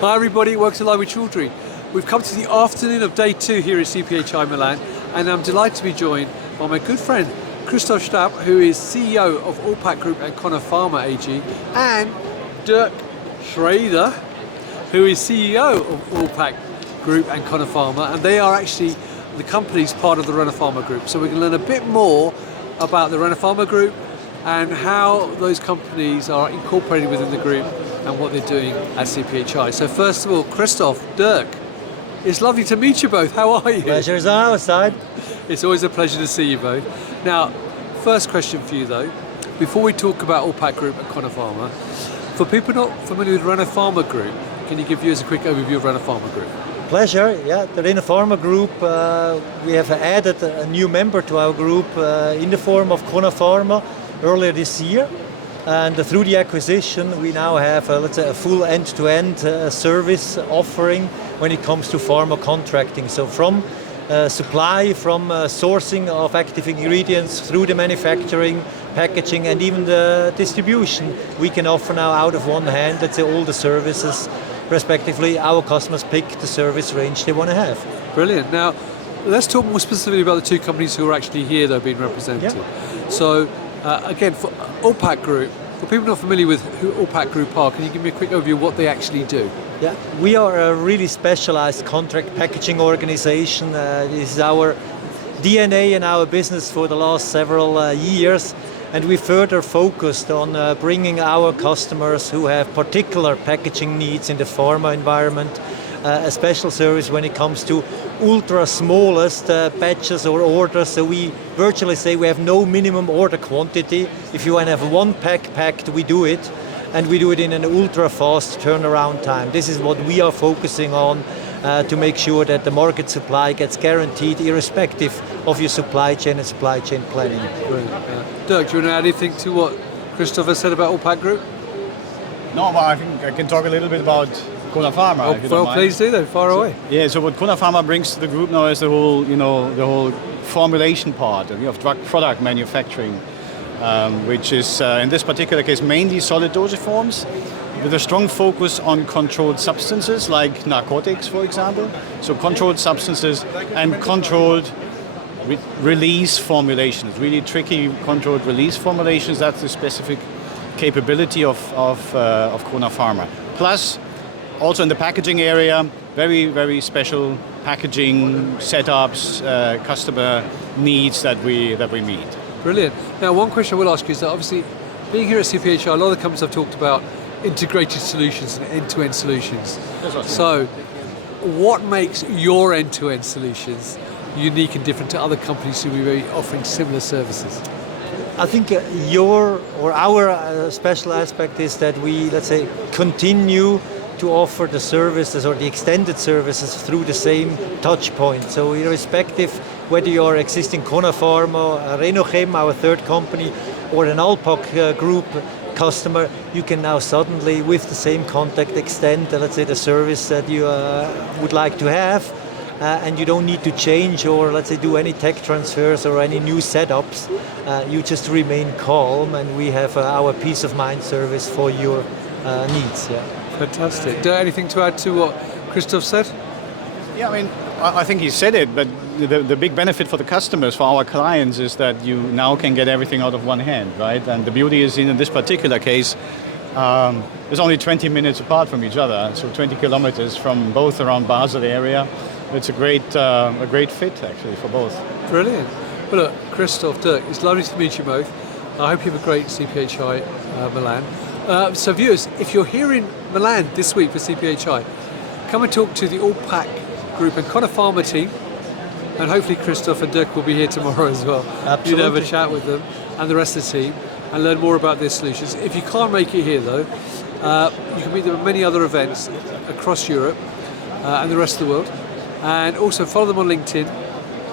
Hi everybody, welcome to Live with Chaudhry. We've come to the afternoon of day 2 here at CPHI Milan, and I'm delighted to be joined by my good friend Christoph Staub, who is CEO of Allpack Group and Konapharma AG, and Dirk Schrader, who is CEO of Allpack Group and Konapharma, and they are actually the company's part of the Rhenopharma Group. So we're going to learn a bit more about the Rhenopharma Group and how those companies are incorporated within the group and what they're doing at CPHI. So first of all, Christoph, Dirk, it's lovely to meet you both. How are you? Pleasure's on our side. It's always a pleasure to see you both. Now, first question for you though, before we talk about Allpack Group and Konapharma, for people not familiar with Rhenopharma Group, can you give us a quick overview of Rhenopharma Group? Pleasure, yeah. The Rhenopharma Group, we have added a new member to our group in the form of Konapharma earlier this year. And through the acquisition, we now have, let's say, a full end-to-end service offering when it comes to pharma contracting. So from supply, from sourcing of active ingredients through the manufacturing, packaging, and even the distribution, we can offer now out of one hand, let's say, all the services. Respectively, our customers pick the service range they want to have. Brilliant. Now, let's talk more specifically about the two companies who are actually here, though, being represented. Yeah. So, again, for Allpack Group, for people not familiar with who Allpack Group are, can you give me a quick overview of what they actually do? Yeah, we are a really specialized contract packaging organization. This is our DNA in our business for the last several years. And we further focused on bringing our customers who have particular packaging needs in the pharma environment a special service when it comes to ultra smallest batches or orders. So we virtually say we have no minimum order quantity. If you want to have one pack packed, we do it. And we do it in an ultra fast turnaround time. This is what we are focusing on to make sure that the market supply gets guaranteed irrespective of your supply chain and supply chain planning. Dirk, do you want to add anything to what Christopher said about Allpack Group? No, but I think I can talk a little bit about Konapharma. Oh, well, please do, though. Far away. Yeah. So what Konapharma brings to the group now is the whole formulation part of drug product manufacturing, which is in this particular case mainly solid dosage forms, with a strong focus on controlled substances like narcotics, for example. So controlled substances and controlled release formulations, really tricky controlled release formulations. That's the specific capability of Konapharma. Plus, also in the packaging area, very, very special packaging setups, customer needs that we meet. Brilliant. Now, one question I will ask you is that obviously, being here at CPHI, a lot of the companies I've talked about integrated solutions and end-to-end solutions. So, what makes your end-to-end solutions unique and different to other companies who will be offering similar services? I think our special aspect is that we, let's say, continue to offer the services or the extended services through the same touch point. So irrespective whether you're existing Konapharma, RHENOCHEM, our third company, or an Allpack Group customer, you can now suddenly, with the same contact, extend, let's say, the service that you would like to have. And you don't need to change or, let's say, do any tech transfers or any new setups. You just remain calm, and we have our peace of mind service for your needs. Yeah. Fantastic. Do you have anything to add to what Christoph said? Yeah, I mean, I think he said it, but the big benefit for the customers, for our clients, is that you now can get everything out of one hand, right? And the beauty is in this particular case, there's only 20 minutes apart from each other, so 20 kilometers from both around Basel area. It's a great fit, actually, for both. Brilliant. Well, look, Christoph, Dirk, it's lovely to meet you both. I hope you have a great CPHI Milan. So viewers, if you're here in Milan this week for CPHI, come and talk to the Allpack Group and Konapharma team, and hopefully Christoph and Dirk will be here tomorrow as well. Absolutely. You'd have a chat with them and the rest of the team and learn more about their solutions. If you can't make it here though, you can meet them at many other events across Europe and the rest of the world. And also follow them on LinkedIn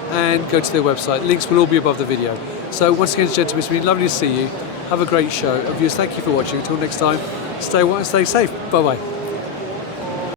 and go to their website. Links will all be above the video. So once again, gentlemen, it's been lovely to see you. Have a great show. Viewers, thank you for watching. Until next time, stay well and stay safe. Bye-bye.